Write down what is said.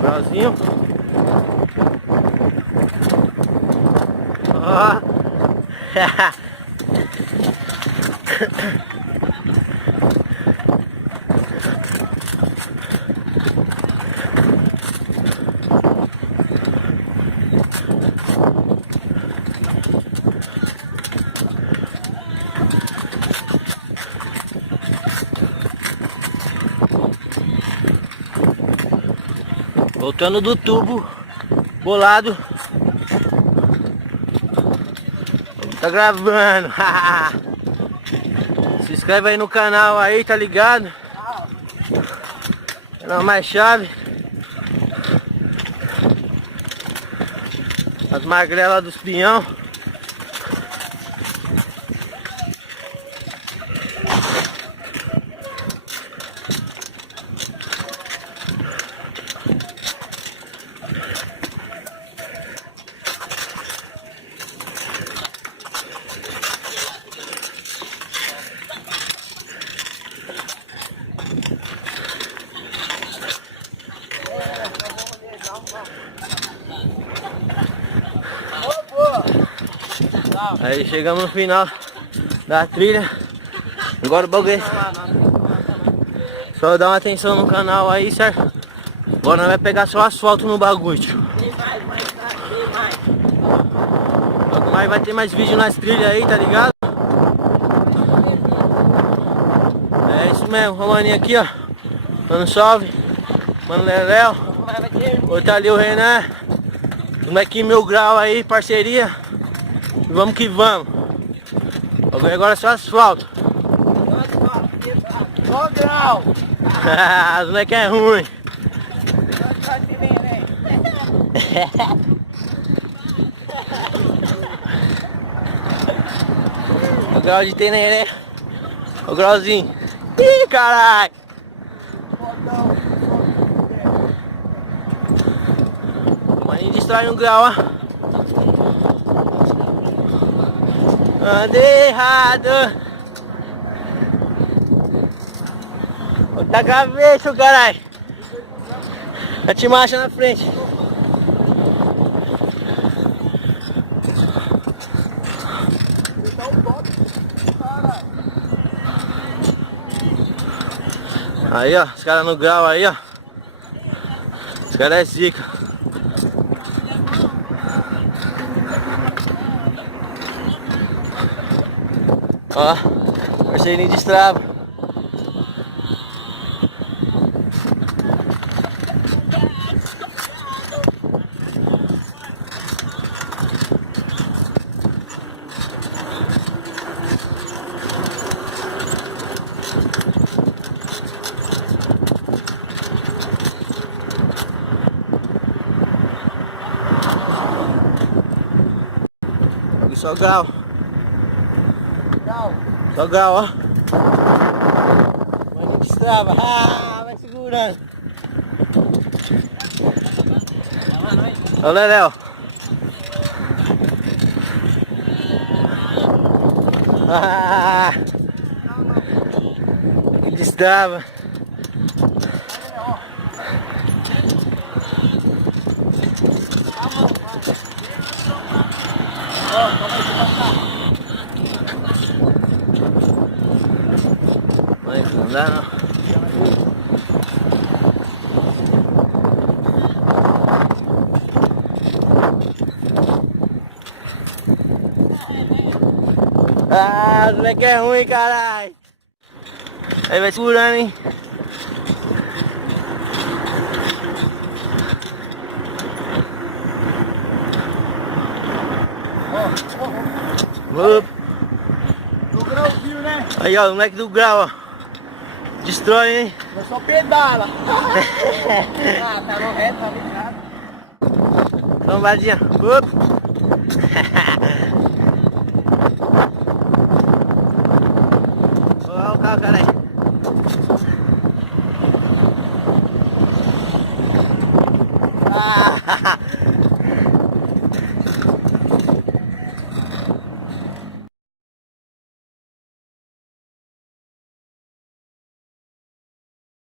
Brauzinho. Ó. Voltando do tubo bolado. Tá gravando. Se inscreve aí no canal aí, tá ligado? Canal Mais Chave. As magrelas dos pinhão. Aí chegamos no final da trilha. Agora o bagulho. Só dá uma atenção no canal aí, certo? Agora nós vai pegar só asfalto no bagulho, tio. Logo mais vai ter mais vídeo nas trilhas aí, tá ligado? É isso mesmo, Romaninho aqui, ó. Dando salve. Mano Leléo. Outro ali o Renan. O molequinho Mil Grau aí, parceria. E vamos que vamos. Agora é só asfalto. Só grau. Os moleque é ruim. O grau de teneré. O grauzinho. Ih, caralho. Mas distrai um grau, ó. Andei errado. Outra cabeça, caralho. Já te marcha na frente. Aí, ó, os caras no grau aí, ó. Os caras é zica. Ó, parceirinho de estrava. Só grau. Só grau, ó. Vai de estrava. Ah, vai segurando. Olha, Léo. Ah, que destrava. Não dá não. Ah, o moleque é ruim, caralho. Aí vai segurando, hein. Do grauzinho, né? Aí, ó, o moleque do grau, ó. Destrói, hein? Eu só pedala. Ah, tá no reto, tá ligado? Tombadinha. Olha o carro, caralho. Ah,